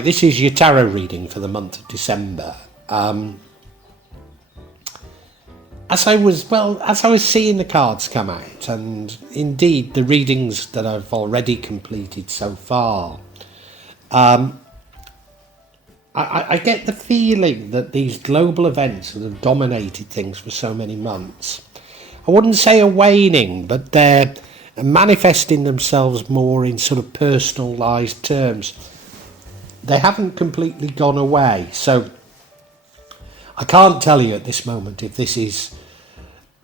This is your tarot reading for the month of December. As I was seeing the cards come out, and indeed the readings that I've already completed so far, I get the feeling that these global events that have dominated things for so many months, I wouldn't say are waning, but they're manifesting themselves more in sort of personalised terms. They haven't completely gone away. So I can't tell you at this moment if this is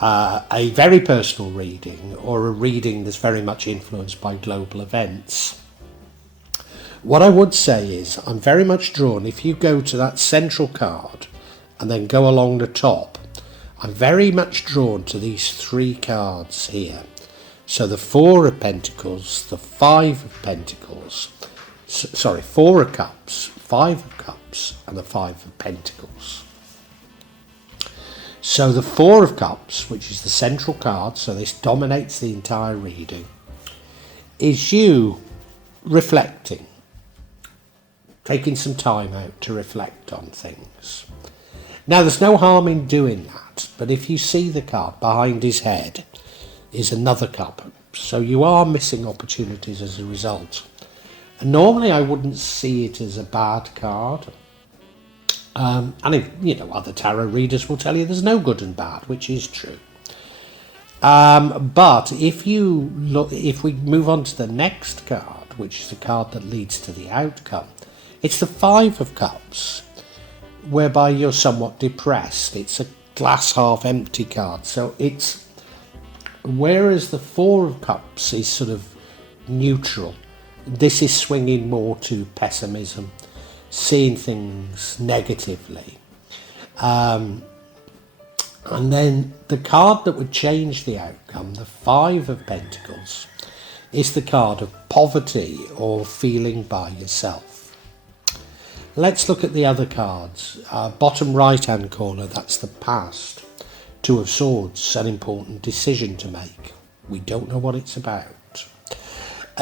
a very personal reading or a reading that's very much influenced by global events. What I would say is I'm very much drawn, if you go to that central card and then go along the top, I'm very much drawn to these three cards here. So the Four of Pentacles, the Five of Pentacles, Four of Cups, Five of Cups, and the Five of Pentacles. So the Four of Cups, which is the central card, so this dominates the entire reading, is you reflecting, taking some time out to reflect on things. Now, there's no harm in doing that, but if you see the card behind his head is another cup, so you are missing opportunities as a result. And normally I wouldn't see it as a bad card. And if, other tarot readers will tell you there's no good and bad, which is true. But if we move on to the next card, which is the card that leads to the outcome, it's the Five of Cups, whereby you're somewhat depressed. It's a glass half empty card. So it's, whereas the Four of Cups is sort of neutral, this is swinging more to pessimism, seeing things negatively. And then the card that would change the outcome, the Five of Pentacles, is the card of poverty or feeling by yourself. Let's look at the other cards. Bottom right hand corner, that's the past. Two of Swords, an important decision to make. We don't know what it's about.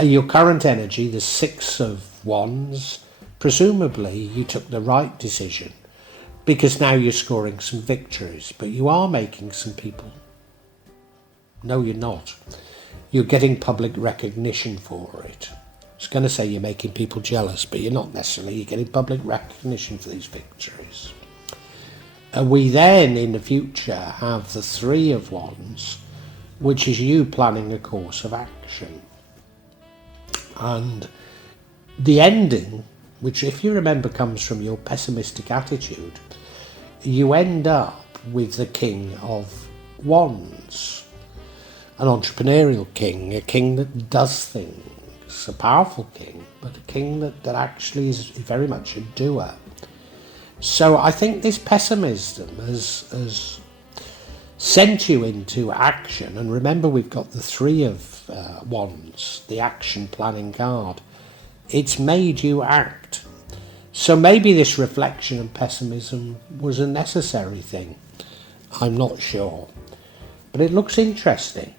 Your current energy, the Six of Wands, presumably you took the right decision because now you're scoring some victories, but you are making some people. No, you're not. You're getting public recognition for it. I was going to say you're making people jealous, but you're not necessarily. You're getting public recognition for these victories. And we then, in the future, have the Three of Wands, which is you planning a course of action. And the ending, which if you remember comes from your pessimistic attitude, you end up with the King of Wands, an entrepreneurial king, a king that does things, a powerful king, but a king that actually is very much a doer. So I think this pessimism has sent you into action. And remember, we've got the Three of Wands, the action planning card. It's made you act. So maybe this reflection and pessimism was a necessary thing. I'm not sure. But it looks interesting.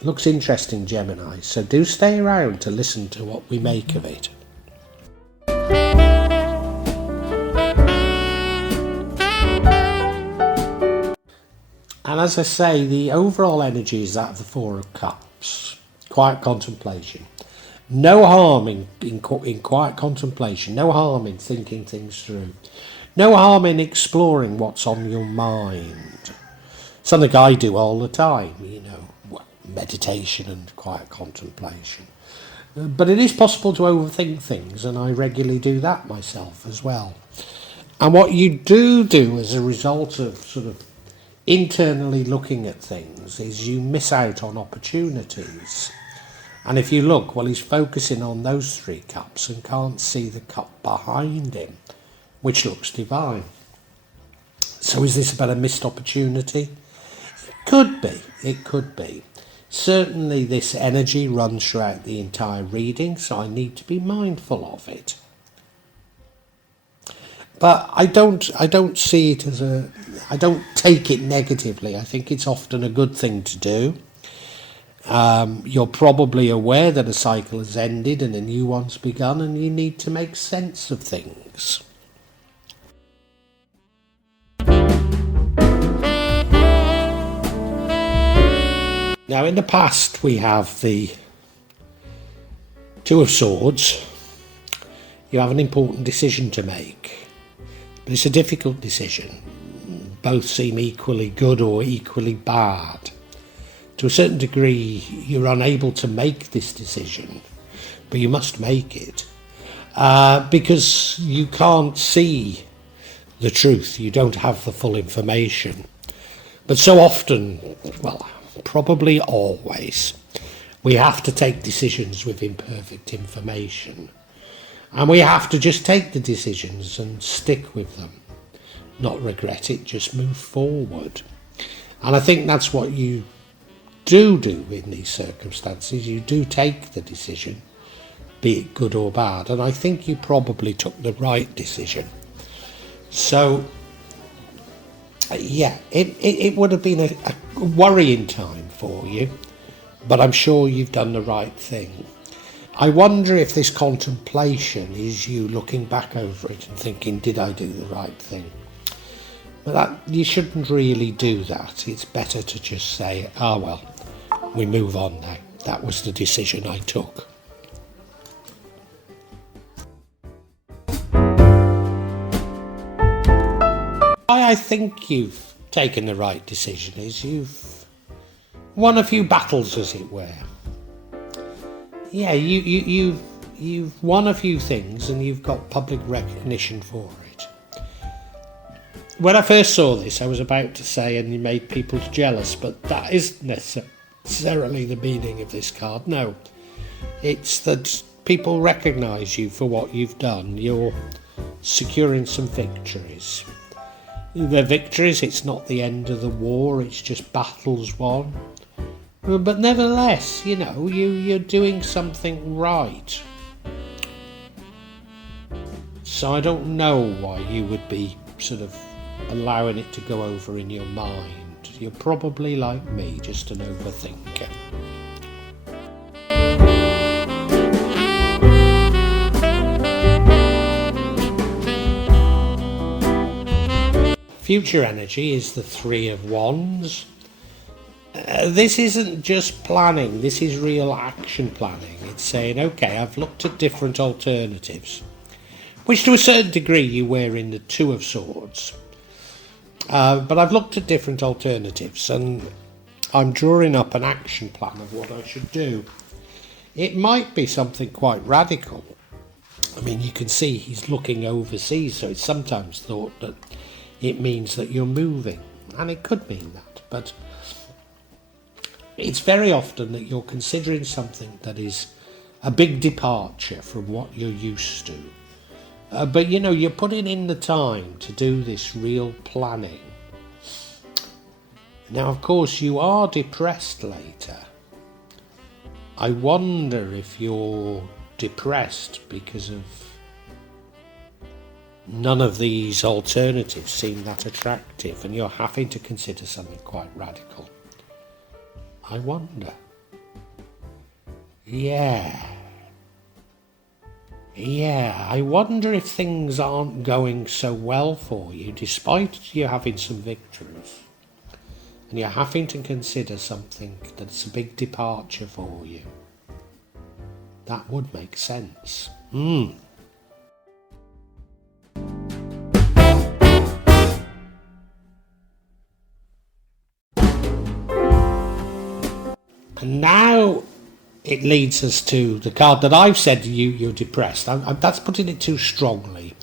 It looks interesting, Gemini. So do stay around to listen to what we make of it. And as I say, the overall energy is that of the Four of Cups. Quiet contemplation. No harm in quiet contemplation. No harm in thinking things through. No harm in exploring what's on your mind. Something I do all the time, meditation and quiet contemplation. But it is possible to overthink things, and I regularly do that myself as well. And what you do as a result of sort of internally looking at things is you miss out on opportunities. And if you look, well, he's focusing on those three cups and can't see the cup behind him, which looks divine. So is this about a missed opportunity? It could be. Certainly this energy runs throughout the entire reading, so I need to be mindful of it. But I don't see it as I don't take it negatively. I think it's often a good thing to do. You're probably aware that a cycle has ended and a new one's begun, and you need to make sense of things. Now, in the past, we have the Two of Swords. You have an important decision to make, but it's a difficult decision. Both seem equally good or equally bad. To a certain degree, you're unable to make this decision, but you must make it because you can't see the truth. You don't have the full information. But so often, well, probably always, we have to take decisions with imperfect information. And we have to just take the decisions and stick with them. Not regret it, just move forward. And I think that's what you do in these circumstances. You do take the decision, be it good or bad. And I think you probably took the right decision. So, yeah, it would have been a worrying time for you, but I'm sure you've done the right thing. I wonder if this contemplation is you looking back over it and thinking, did I do the right thing? But you shouldn't really do that. It's better to just say, well, we move on now. That was the decision I took. Why I think you've taken the right decision is you've won a few battles, as it were. Yeah, you've won a few things and you've got public recognition for it. When I first saw this, I was about to say, and you made people jealous, but that isn't necessarily the meaning of this card. No, it's that people recognise you for what you've done. You're securing some victories. They're victories, it's not the end of the war, it's just battles won. But nevertheless, you know, you're doing something right. So I don't know why you would be sort of allowing it to go over in your mind. You're probably like me, just an overthinker. Future energy is the Three of Wands. This isn't just planning, this is real action planning. It's saying, okay, I've looked at different alternatives, which to a certain degree you wear in the Two of Swords. But I've looked at different alternatives and I'm drawing up an action plan of what I should do. It might be something quite radical. I mean, you can see he's looking overseas, so it's sometimes thought that it means that you're moving, and it could mean that, but it's very often that you're considering something that is a big departure from what you're used to. But you know, you're putting in the time to do this real planning. Now, of course, you are depressed later. I wonder if you're depressed because of none of these alternatives seem that attractive and you're having to consider something quite radical. I wonder. Yeah, I wonder if things aren't going so well for you, despite you having some victories. And you're having to consider something that's a big departure for you. That would make sense. And now it leads us to the card that I've said you're depressed. That's putting it too strongly.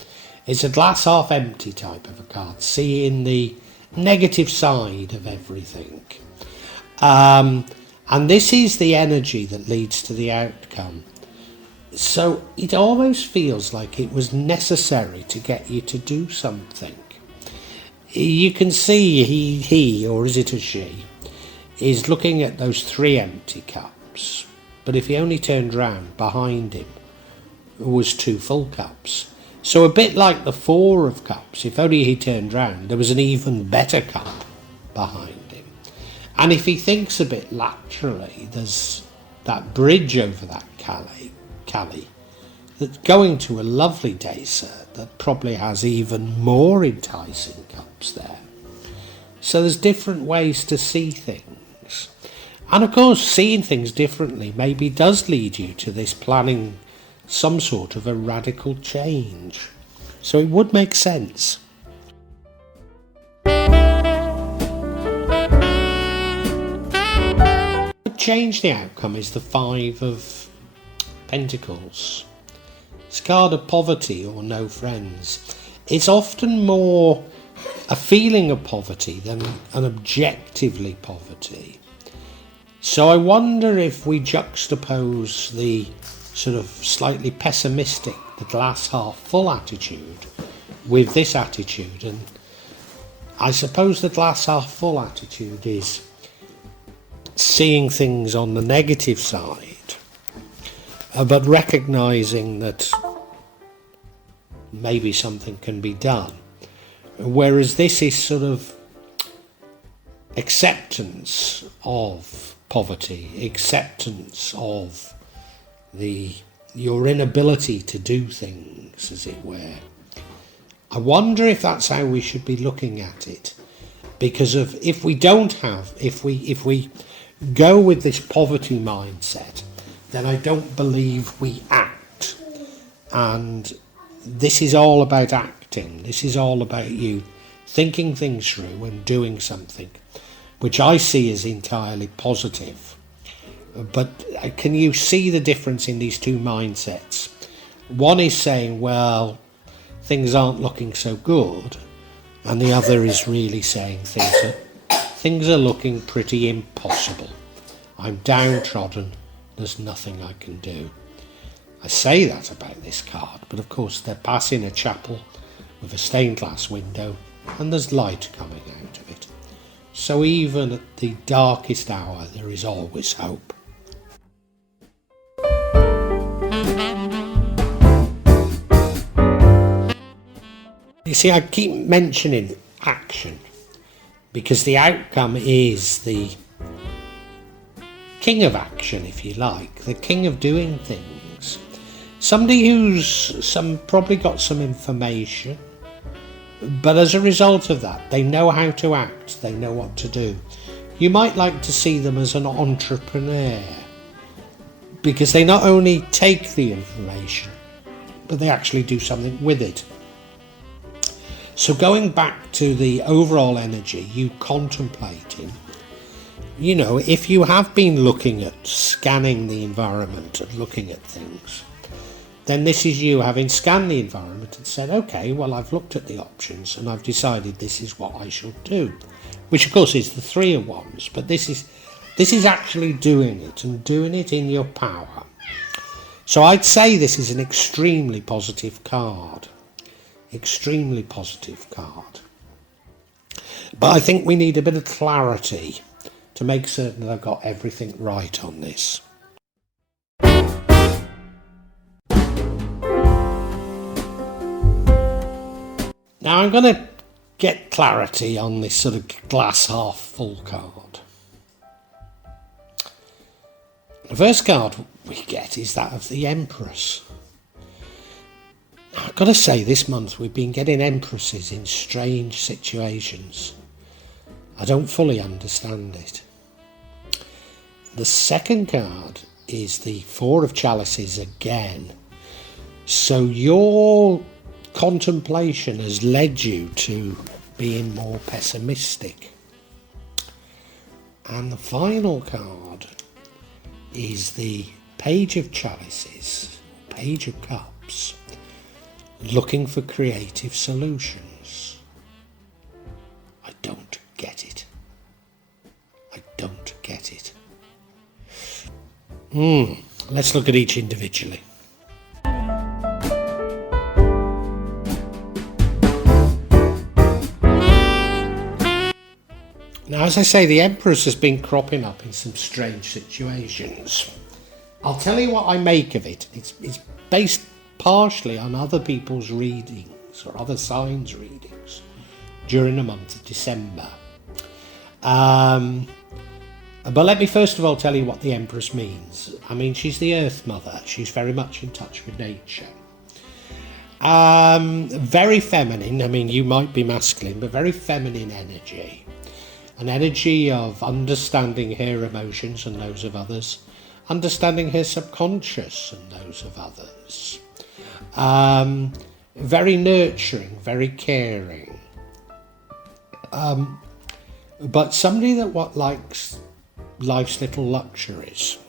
It's a glass half empty type of a card, seeing the negative side of everything. And this is the energy that leads to the outcome. So it almost feels like it was necessary to get you to do something. You can see he or is it a she, is looking at those three empty cups. But if he only turned round, behind him was two full cups. So a bit like the Four of Cups, if only he turned round, there was an even better cup behind him. And if he thinks a bit laterally, there's that bridge over that Calais that's going to a lovely dessert that probably has even more enticing cups there. So there's different ways to see things. And of course, seeing things differently maybe does lead you to this planning some sort of a radical change. So it would make sense. What change the outcome is the Five of Pentacles. It's a card of poverty or no friends. It's often more a feeling of poverty than an objectively poverty. So I wonder if we juxtapose the sort of slightly pessimistic, the glass half full attitude with this attitude. And I suppose the glass half full attitude is seeing things on the negative side, but recognising that maybe something can be done. Whereas this is sort of acceptance of poverty, acceptance of your inability to do things, as it were. I wonder if that's how we should be looking at it, because if we go with this poverty mindset, then I don't believe we act. And this is all about acting. This is all about you thinking things through and doing something, which I see as entirely positive. But can you see the difference in these two mindsets? One is saying, well, things aren't looking so good, and the other is really saying things are looking pretty impossible. I'm downtrodden, there's nothing I can do. I say that about this card, but of course they're passing a chapel with a stained glass window and there's light coming out of it. So even at the darkest hour, there is always hope. You see, I keep mentioning action because the outcome is the king of action, if you like, the king of doing things. Somebody who's probably got some information, but as a result of that, they know how to act, they know what to do. You might like to see them as an entrepreneur, because they not only take the information, but they actually do something with it. So going back to the overall energy, you contemplating, you know, if you have been looking at scanning the environment and looking at things, then this is you having scanned the environment and said, okay, well, I've looked at the options and I've decided this is what I should do, which of course is the Three of Wands, but this is actually doing it and doing it in your power. So I'd say this is an extremely positive card. Extremely positive card. But I think we need a bit of clarity to make certain that I've got everything right on this. Now I'm going to get clarity on this sort of glass half full card. The first card we get is that of the Empress. I've got to say, this month we've been getting Empresses in strange situations. I don't fully understand it. The second card is the Four of Chalices again. So your contemplation has led you to being more pessimistic. And the final card is the Page of Chalices, Page of Cups. Looking for creative solutions. I don't get it. I don't get it. Let's look at each individually. Now, as I say, the Empress has been cropping up in some strange situations. I'll tell you what I make of it. It's based partially on other people's readings or other signs' readings during the month of December. But let me first of all tell you what the Empress means. I mean, she's the Earth Mother. She's very much in touch with nature. Very feminine. I mean, you might be masculine, but very feminine energy. An energy of understanding her emotions and those of others, understanding her subconscious and those of others. Very nurturing, very caring. But somebody that likes life's little luxuries.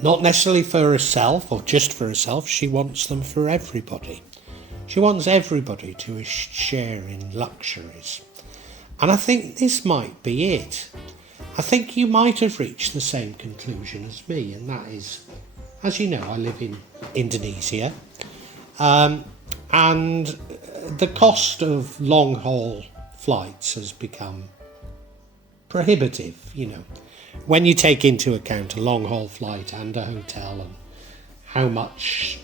Not necessarily for herself or just for herself, she wants them for everybody. She wants everybody to share in luxuries. And I think this might be it. I think you might have reached the same conclusion as me, and that is, as you know, I live in Indonesia, and the cost of long-haul flights has become prohibitive, when you take into account a long-haul flight and a hotel and how much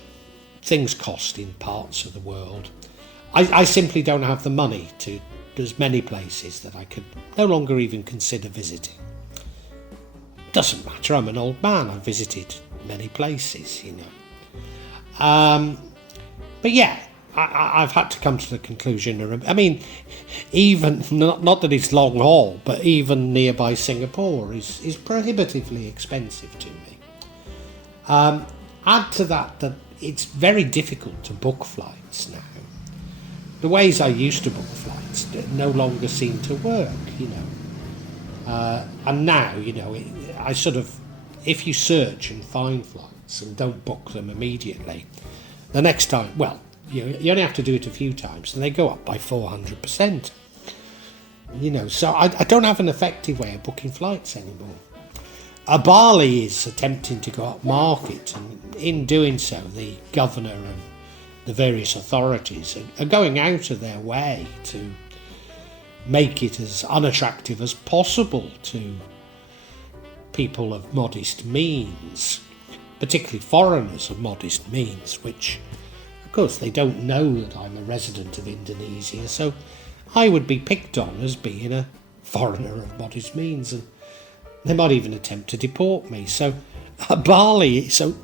things cost in parts of the world. I simply don't have the money to. There's many places that I could no longer even consider visiting. Doesn't matter, I'm an old man, I've visited many places, But yeah, I've had to come to the conclusion. I mean, even, not that it's long haul, but even nearby Singapore is prohibitively expensive to me. Add to that it's very difficult to book flights now. The ways I used to book flights no longer seem to work, and now, I sort of, if you search and find flights and don't book them immediately, the next time, well, you only have to do it a few times and they go up by 400%. So I don't have an effective way of booking flights anymore. Bali is attempting to go up market, and in doing so, the governor and the various authorities are going out of their way to make it as unattractive as possible to people of modest means, particularly foreigners of modest means, which, of course, they don't know that I'm a resident of Indonesia, so I would be picked on as being a foreigner of modest means, and they might even attempt to deport me. So Bali, so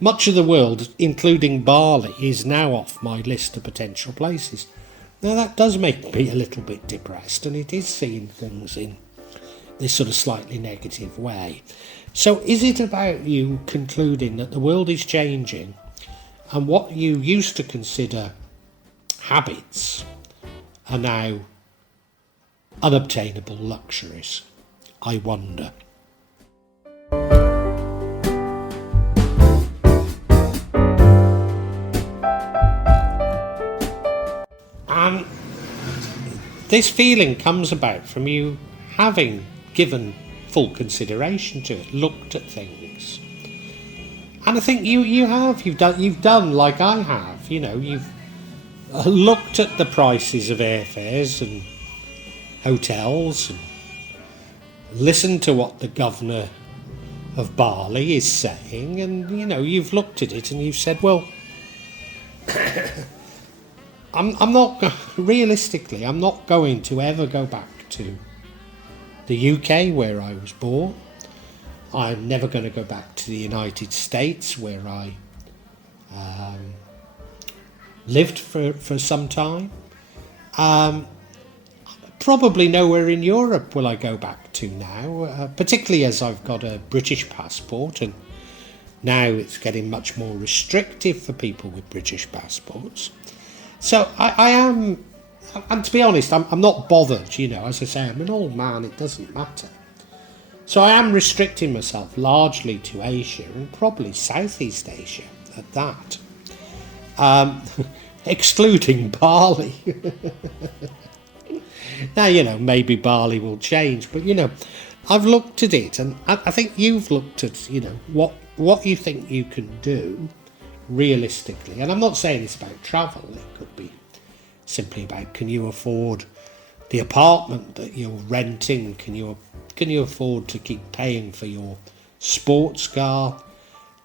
much of the world, including Bali, is now off my list of potential places. Now that does make me a little bit depressed, and it is seeing things in this sort of slightly negative way. So is it about you concluding that the world is changing and what you used to consider habits are now unobtainable luxuries? I wonder. And this feeling comes about from you having given full consideration to it, looked at things. And I think you've done like I have, you've looked at the prices of airfares and hotels and listened to what the governor of Bali is saying, and you've looked at it and you've said, well, I'm not, realistically, I'm not going to ever go back to the UK where I was born. I'm never going to go back to the United States where I lived for some time. Probably nowhere in Europe will I go back to now, particularly as I've got a British passport, and now it's getting much more restrictive for people with British passports. So I am, and to be honest, I'm not bothered, as I say, I'm an old man, it doesn't matter. So I am restricting myself largely to Asia, and probably Southeast Asia at that, excluding Bali. Now, maybe Bali will change, but, I've looked at it, and I think you've looked at, what you think you can do realistically. And I'm not saying it's about travel, it could be simply about, can you afford the apartment that you're renting? Can you afford to keep paying for your sports car?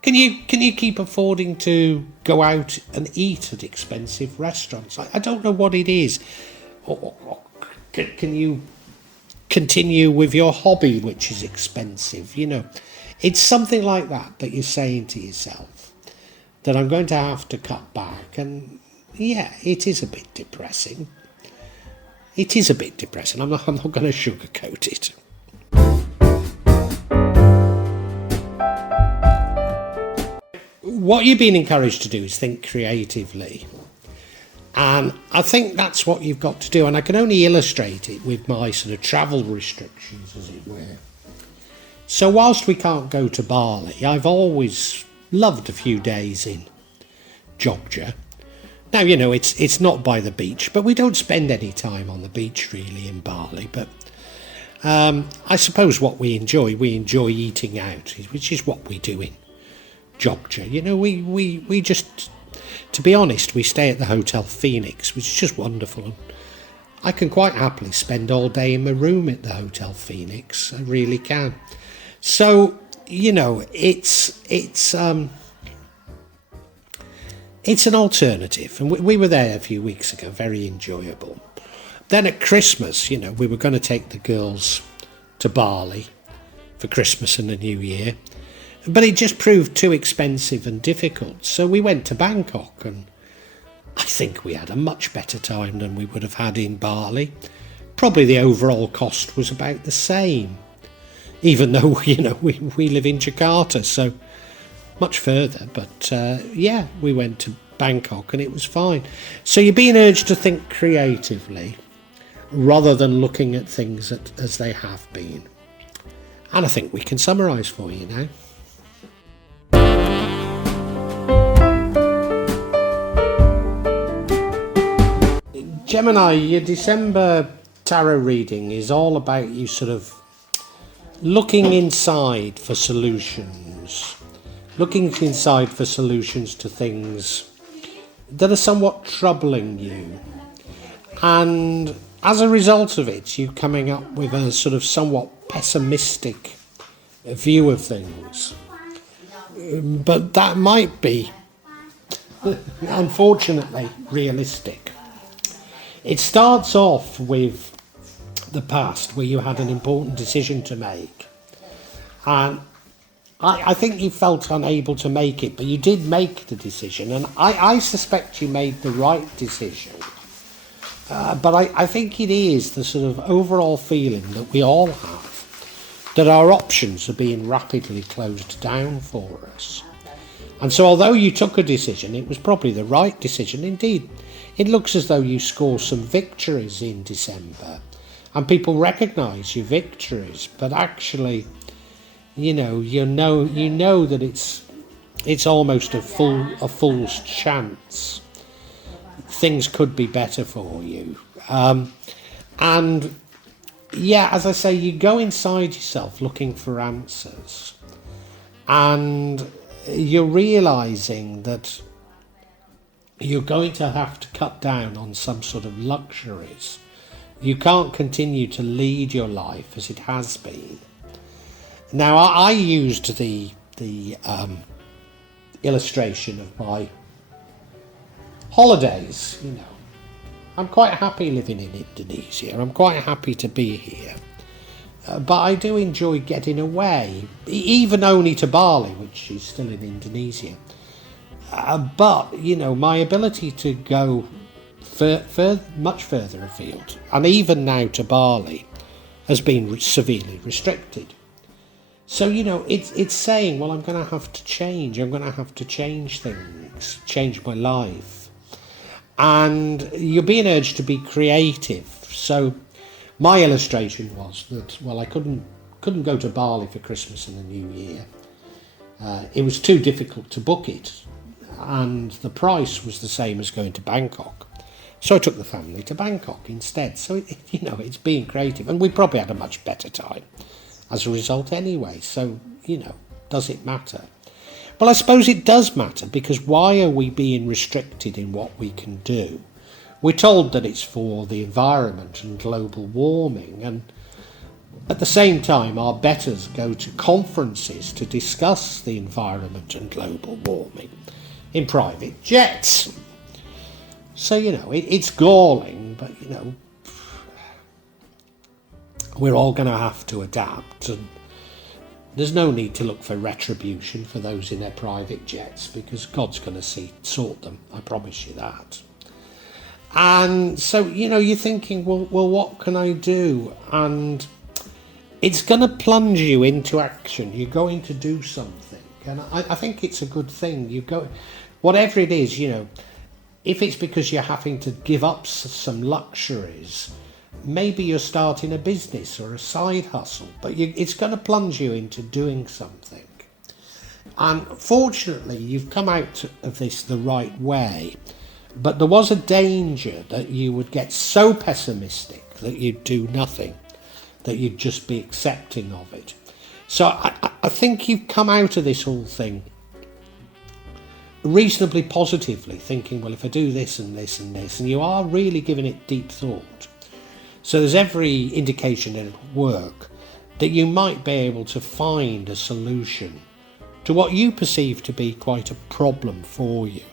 Can you keep affording to go out and eat at expensive restaurants? I don't know what it is. Or can you continue with your hobby, which is expensive. It's something like that you're saying to yourself that I'm going to have to cut back. And yeah, it is a bit depressing. It is a bit depressing. I'm not going to sugarcoat it. What you've been encouraged to do is think creatively. And I think that's what you've got to do. And I can only illustrate it with my sort of travel restrictions, as it were. So whilst we can't go to Bali, I've always loved a few days in Jogja. Now, it's not by the beach, but we don't spend any time on the beach really in Bali. But I suppose what we enjoy eating out, which is what we do in Jogja. We just, to be honest, we stay at the Hotel Phoenix, which is just wonderful. And I can quite happily spend all day in my room at the Hotel Phoenix. I really can. So, it's an alternative, and we were there a few weeks ago, very enjoyable. Then at Christmas, we were going to take the girls to Bali for Christmas and the New Year, but it just proved too expensive and difficult, so we went to Bangkok, and I think we had a much better time than we would have had in Bali. Probably the overall cost was about the same, even though, we live in Jakarta, so much further, but yeah, we went to Bangkok and it was fine. So you're being urged to think creatively rather than looking at things as they have been. And I think we can summarise for you now. Gemini, your December tarot reading is all about you sort of looking inside for solutions. Looking inside for solutions to things that are somewhat troubling you. And as a result of it, you coming up with a sort of somewhat pessimistic view of things. But that might be, unfortunately, realistic. It starts off with the past, where you had an important decision to make. And I think you felt unable to make it, but you did make the decision, and I suspect you made the right decision. But I think it is the sort of overall feeling that we all have, that our options are being rapidly closed down for us. And so although you took a decision, it was probably the right decision. Indeed, it looks as though you score some victories in December, and people recognise your victories, but actually, you know that it's almost a fool's chance. Things could be better for you, and yeah, as I say, you go inside yourself looking for answers, and you're realising that you're going to have to cut down on some sort of luxuries. You can't continue to lead your life as it has been. Now, I used the illustration of my holidays. I'm quite happy living in Indonesia. I'm quite happy to be here. But I do enjoy getting away, even only to Bali, which is still in Indonesia. But, my ability to go much further afield, and even now to Bali, has been severely restricted. So, it's saying, well, I'm going to have to change. I'm going to have to change things, change my life. And you're being urged to be creative. So my illustration was that, well, I couldn't go to Bali for Christmas and the New Year. It was too difficult to book it. And the price was the same as going to Bangkok. So I took the family to Bangkok instead. So, it's being creative. And we probably had a much better time as a result anyway. So, does it matter? Well, I suppose it does matter, because why are we being restricted in what we can do? We're told that it's for the environment and global warming, and at the same time our betters go to conferences to discuss the environment and global warming in private jets. So, it's galling, but, we're all going to have to adapt, and there's no need to look for retribution for those in their private jets, because God's going to sort them, I promise you that. And so, you're thinking, well, what can I do? And it's going to plunge you into action. You're going to do something. And I think it's a good thing. Whatever it is, if it's because you're having to give up some luxuries, maybe you're starting a business or a side hustle, but it's going to plunge you into doing something. And fortunately, you've come out of this the right way. But there was a danger that you would get so pessimistic that you'd do nothing, that you'd just be accepting of it. So I think you've come out of this whole thing reasonably positively, thinking, well, if I do this and this and this, and you are really giving it deep thought. So there's every indication that it'll work, that you might be able to find a solution to what you perceive to be quite a problem for you.